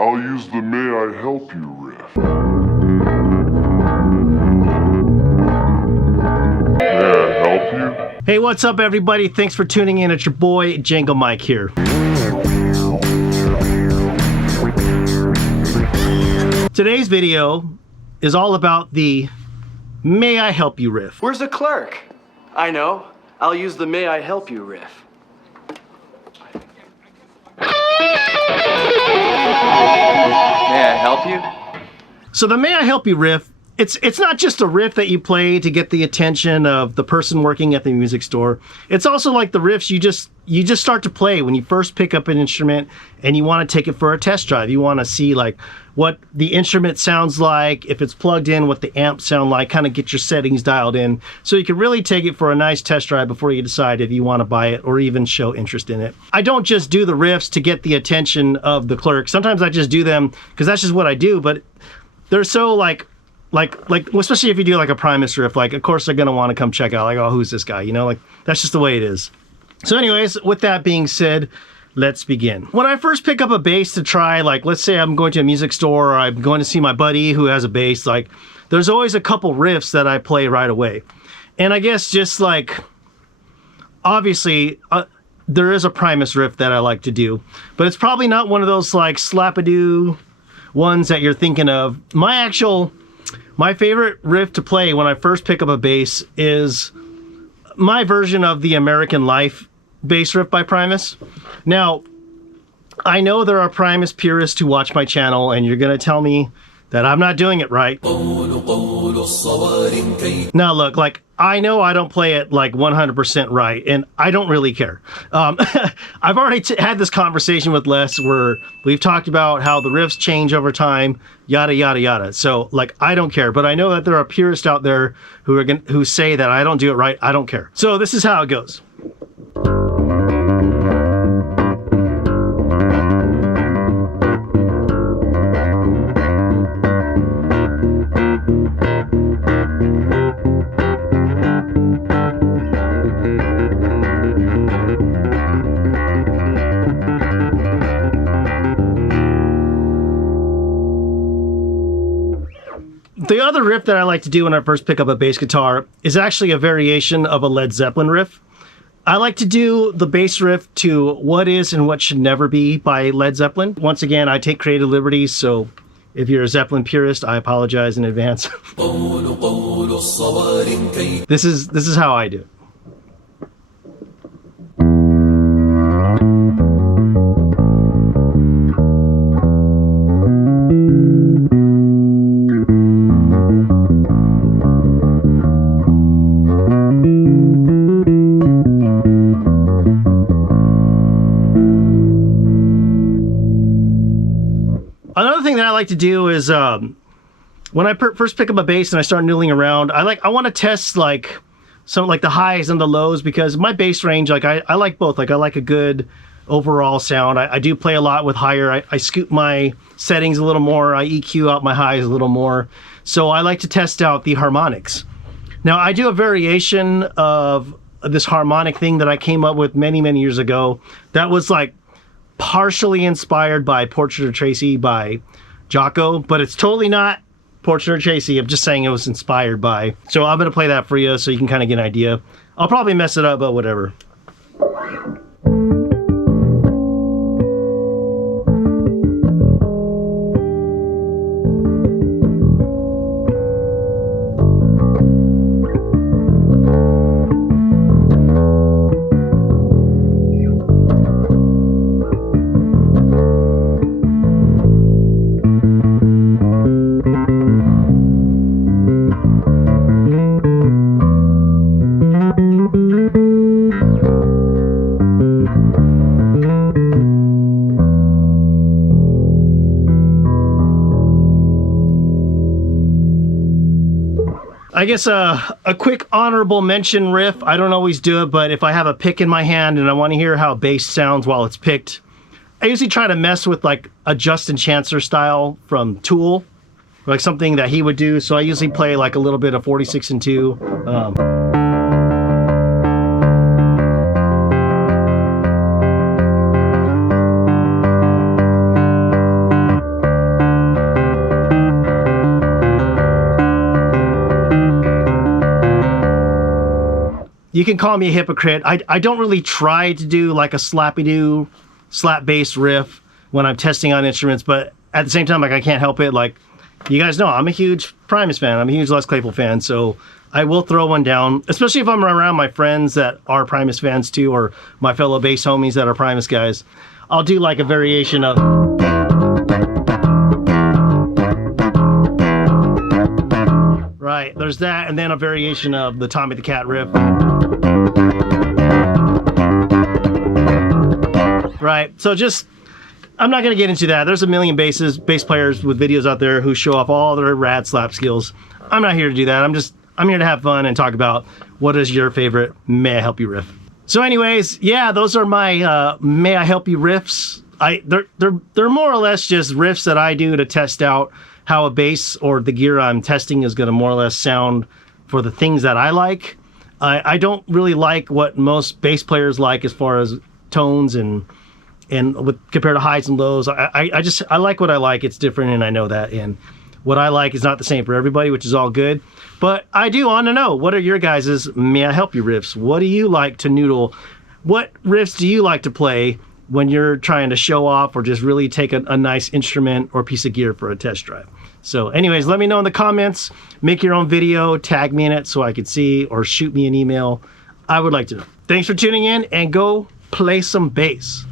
I'll use the "May I help you" riff. May I help you? Hey, what's up everybody? Thanks for tuning in. It's your boy JangoMike here. Today's video is all about the "May I help you" riff. Where's the clerk? I know. I'll use the "May I help you" riff. May I help you? So the "May I help you" riff, it's not just a riff that you play to get the attention of the person working at the music store. It's also like the riffs you just start to play when you first pick up an instrument and you want to take it for a test drive. You want to see like what the instrument sounds like, if it's plugged in, what the amps sound like, kind of get your settings dialed in so you can really take it for a nice test drive before you decide if you want to buy it or even show interest in it. I don't just do the riffs to get the attention of the clerk. Sometimes I just do them because that's just what I do, but they're so like especially if you do like a Primus riff, like of course they're gonna want to come check out, like, oh, who's this guy, you know, like that's just the way it is. So anyways, with that being said, let's begin. When I first pick up a bass to try, like let's say I'm going to a music store or I'm going to see my buddy who has a bass, like there's always a couple riffs that I play right away. And I guess just like obviously there is a Primus riff that I like to do, but it's probably not one of those like slap-a-doo ones that you're thinking of. My favorite riff to play when I first pick up a bass is my version of the American Life bass riff by Primus. Now, I know there are Primus purists who watch my channel and you're gonna tell me that I'm not doing it right. Now look, like I know I don't play it like 100% right, and I don't really care. I've already had this conversation with Les where we've talked about how the riffs change over time, yada yada yada. So like I don't care, but I know that there are purists out there who say that I don't do it right. I don't care. So this is how it goes. The other riff that I like to do when I first pick up a bass guitar is actually a variation of a Led Zeppelin riff. I like to do the bass riff to What Is and What Should Never Be by Led Zeppelin. Once again, I take creative liberties, so if you're a Zeppelin purist, I apologize in advance. This is how I do it. Another thing that I like to do is when I first pick up a bass and I start noodling around, I want to test like some like the highs and the lows, because my bass range, like I like both. Like I like a good overall sound. I do play a lot with higher. I scoop my settings a little more. I EQ out my highs a little more. So I like to test out the harmonics. Now I do a variation of this harmonic thing that I came up with many years ago. That was like partially inspired by Portrait of Tracy by Jocko, but it's totally not Portrait of Tracy. I'm just saying it was inspired by. So I'm gonna play that for you so you can kind of get an idea. I'll probably mess it up, but whatever. I guess a quick honorable mention riff. I don't always do it, but if I have a pick in my hand and I want to hear how bass sounds while it's picked, I usually try to mess with like a Justin Chancer style from Tool, like something that he would do. So I usually play like a little bit of 46 and 2. you can call me a hypocrite. I don't really try to do like a slappy-do, slap bass riff when I'm testing on instruments, but at the same time, like I can't help it. Like you guys know, I'm a huge Primus fan. I'm a huge Les Claypool fan, so I will throw one down, especially if I'm around my friends that are Primus fans too, or my fellow bass homies that are Primus guys. I'll do like a variation of... Right, there's that, and then a variation of the Tommy the Cat riff. Right, so just, I'm not gonna get into that. There's a million bass players with videos out there who show off all their rad slap skills. I'm not here to do that. I'm here to have fun and talk about what is your favorite May I Help You riff. So anyways, yeah, those are my May I Help You riffs. They're more or less just riffs that I do to test out how a bass or the gear I'm testing is gonna more or less sound for the things that I like. I don't really like what most bass players like as far as tones and compared to highs and lows. I like what I like. It's different, and I know that. And what I like is not the same for everybody, which is all good. But I do want to know, what are your guys's May I Help You riffs? What do you like to noodle? What riffs do you like to play when you're trying to show off or just really take a nice instrument or piece of gear for a test drive? So anyways, let me know in the comments. Make your own video, tag me in it so I could see, or shoot me an email. I would like to know. Thanks for tuning in, and go play some bass.